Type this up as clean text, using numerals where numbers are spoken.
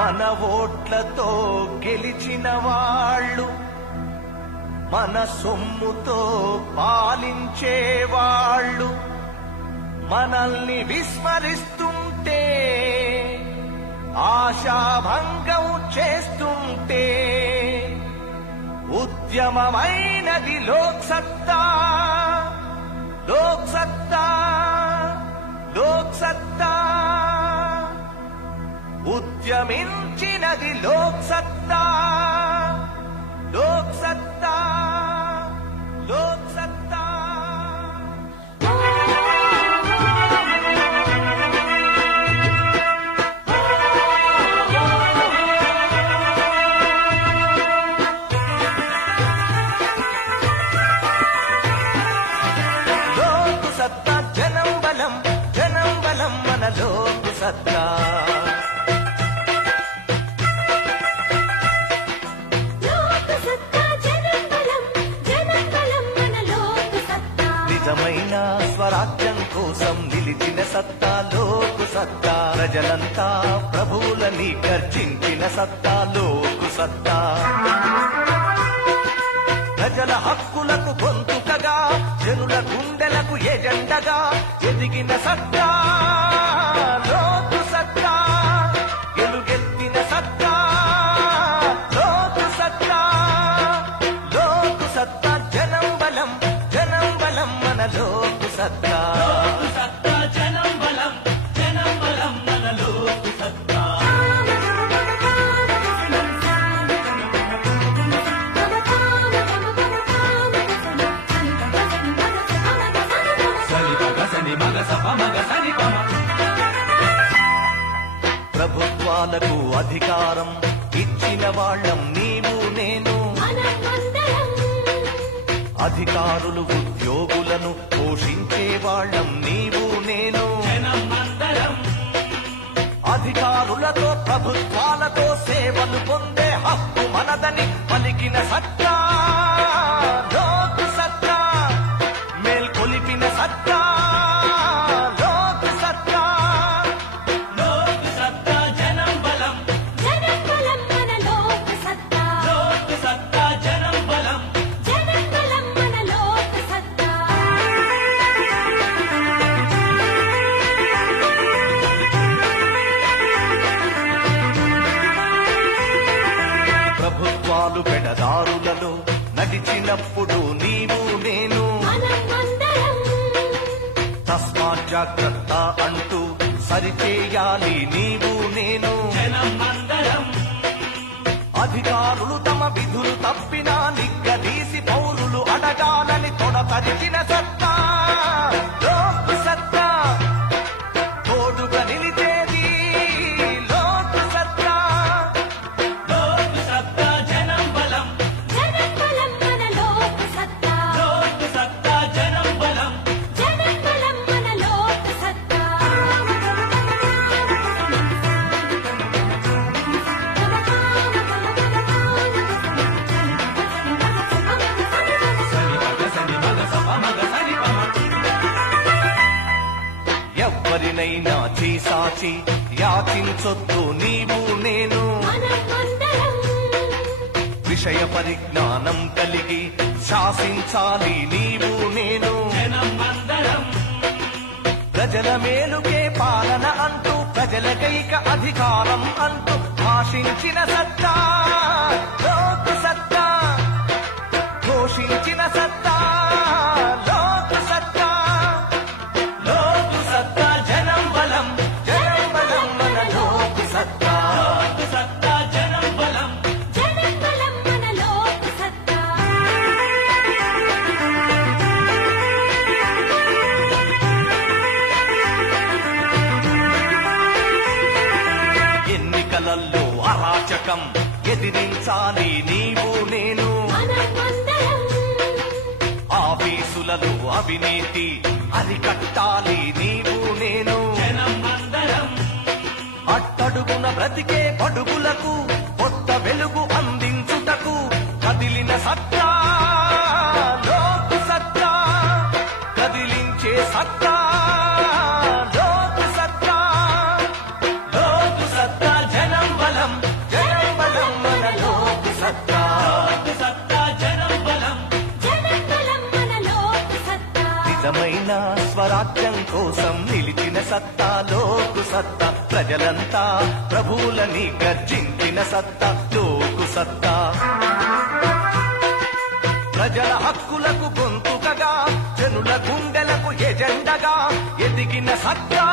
మన ఓట్లతో గెలిచిన వాళ్ళు, మన సొమ్ముతో పాలించేవాళ్ళు మనల్ని విస్మరిస్తుంటే, ఆశాభంగం చేస్తుంటే, ఉద్యమమైనది లోక్సత్తా, లోక్సత్తా, లోక్సత్తా. ఉద్యమించినది లోక్సత్తా, లోక్సత్తా, లోక్సత్తా. లోక్సత్తా జనం బలం, జనం బలం మన లోక్సత్తా. నిజమైన స్వరాజ్యం కోసం నిలిచిన సత్తా లోక్సత్తా. ప్రజలంతా ప్రభువులని గర్జించిన సత్తా లోక్సత్తా. ప్రజల హక్కులకు గొంతుకగా, జనుల గుండెలకు ఎజెండగా ఎదిగిన సత్తా లోక్సత్తా. గెలుగెత్తిన సత్తా లోక్సత్తా. లోక్సత్తా జనం బలం, జనం బలం మన లోక్సత్తా. లోక్సత్తా జనం బలం, జనం బలం మన లోక్సత్తా. ప్రభుత్వాలకు అధికారం ఇచ్చిన వాళ్ళం నీవు నేను. అధికారులు ఉద్యోగులను పోషించే వాళ్ళం నీవు నేను. అధికారులతో ప్రభుత్వాలతో సేవలు పొందే హక్కు మనదని పలికిన సత్తా లోక్సత్తా. మేల్కొలిపిన సత్తా లోక్సత్తా. లోక్సత్తా జనం బలం, జనం బలం మన లోక్సత్తా. లోక్సత్తా జనం బలం, జనం బలం మన లోక్సత్తా. ప్రభుత్వాలు పెడదారులలో నడిచినప్పుడు నీవు నేను. తస్మాత్ జాగ్రత్త అంటూ సరిచేయాలి నీవు నేను. అధికారులు తమ విధులు తప్పినా నిగ్గదీసి పౌరులు అడగాలని తొడతరిచిన సత్తా లోక్సత్తా. తోడుగా నిలిచేది లోక్సత్తా. లోక్సత్తా జనం బలం, జనం బలం మన లోక్సత్తా. లోక్సత్తా జనం బలం, జనం బలం మన లోక్సత్తా. ఎవ్వరినైనా చీసాచి యాచించొద్దు నీవు నేను. విషయ పరిజ్ఞానం కలిగి శాసించాలి నీవు నేను. ప్రజల మేలుకే పాలన అంటూ, ప్రజలకైక అధికారం అంటూ భాషించిన సత్తా లోక్సత్తా. ఘోషించిన సత్తా లోక్సత్తా. లోక్సత్తా జనం బలం, జనం బలం మన లోక్సత్తా. లోక్సత్తా జనం బలం, జనం బలం మన లోక్సత్తా. ఎన్నికలలో అరాచకం ఎదిరించాలి నీవు నేను. ఆఫీసులలో అవినీతి అరికట్టాలి నీవు నేను. అట్టడుగున బ్రతికే పడుగులకు కొత్త వెలుగు అందించుటకు కదిలిన సత్తా లోక్సత్తా. కదిలించే సత్తా లోక్సత్తా. లోక్సత్తా జనం బలం, స్వరాజ్యం కోసం నిలిచిన సత్తా లోకు సత్తా ప్రజలంతా ప్రభువులని గర్జించిన సత్తా లోకు సత్తా ప్రజల హక్కులకు గొంతుకగా జనుల గుండెలకు ఎజెండగా ఎదిగిన సత్తా